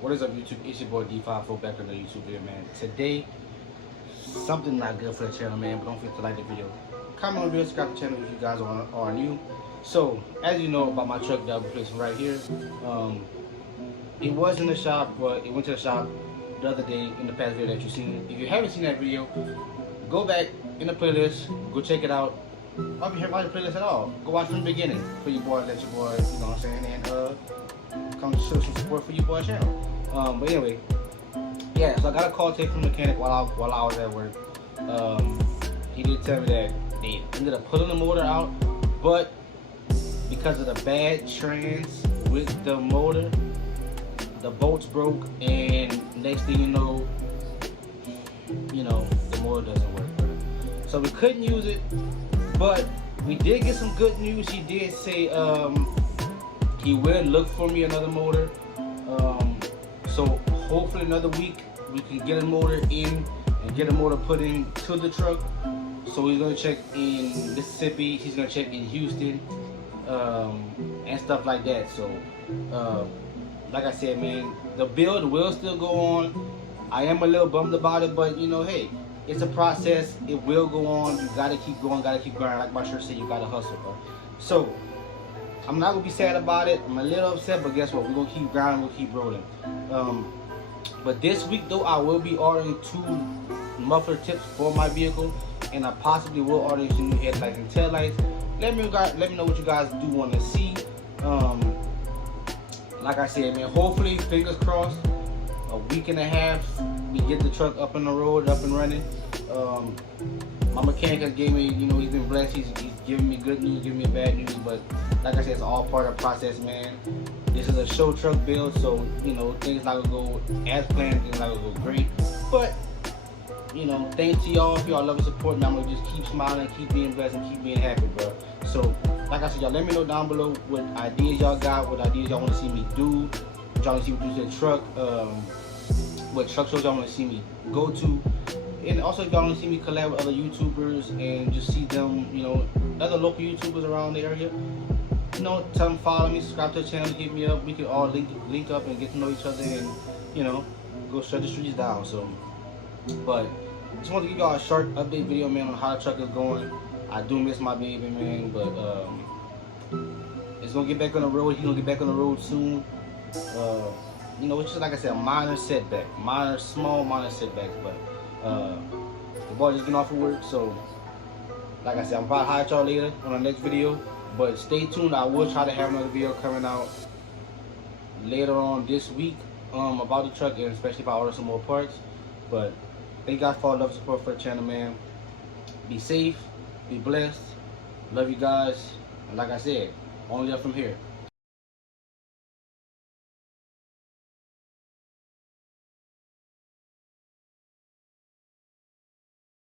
What is up, YouTube? It's your boy D5 back on the YouTube video, man. Today, something not good for the channel, man, but don't forget to like the video. Comment on the video, subscribe to the channel if you guys are new. So, as you know about my truck that I'm replacing right here, it was in the shop, but it went to the shop the other day in the past video that you've seen. If you haven't seen that video, go back in the playlist, go check it out. Or if you haven't watched the playlist at all, go watch from the beginning for your boy, let your boy, you know what I'm saying, and come show some support for your boy channel. But anyway, yeah, so I got a call today from the mechanic while I was at work. He did tell me that they ended up pulling the motor out, but because of the bad trans with the motor, the bolts broke, and next thing you know, the motor doesn't work. So we couldn't use it, but we did get some good news. He did say he will look for me another motor. So hopefully another week we can get a motor in and get a motor put into the truck. So he's gonna check in Mississippi, he's gonna check in Houston, and stuff like that. So like I said, man, the build will still go on. I am a little bummed about it, but hey, it's a process. It will go on. You gotta keep going, gotta keep grinding. Like my shirt said, you gotta hustle, bro. So I'm not gonna be sad about it. I'm a little upset, but guess what? We're gonna keep grinding, we'll keep rolling. But this week though, I will be ordering 2 muffler tips for my vehicle, and I possibly will order some new headlights and taillights. Let me know what you guys do want to see. Like I said, man, hopefully, fingers crossed, a week and a half, we get the truck up on the road, up and running. My mechanic has gave me, he's been blessed. He's giving me good news, giving me bad news, but like I said, it's all part of the process, man. This is a show truck build, so things not gonna go as planned, things not gonna go great. But thanks to y'all, if y'all love and support me, I'm gonna just keep smiling, keep being blessed, and keep being happy, bro. So like I said, y'all let me know down below what ideas y'all got, what ideas y'all want to see me do, what y'all want to see me do to the truck, what truck shows y'all want to see me go to. And also, if y'all want to see me collab with other YouTubers and just see them, other local YouTubers around the area, tell them follow me, subscribe to the channel, hit me up. We can all link up and get to know each other and, go shut the streets down. So, but just want to give y'all a short update video, man, on how the truck is going. I do miss my baby, man, but it's going to get back on the road. He's going to get back on the road soon. It's just like I said, a minor setback, small minor setbacks, but the boy just getting off of work, so like I said, I'm probably hire y'all later on the next video, but stay tuned. I will try to have another video coming out later on this week about the truck, and especially if I order some more parts. But thank you guys for all the love and support for the channel, man. Be safe, be blessed, love you guys, and like I said, only up from here.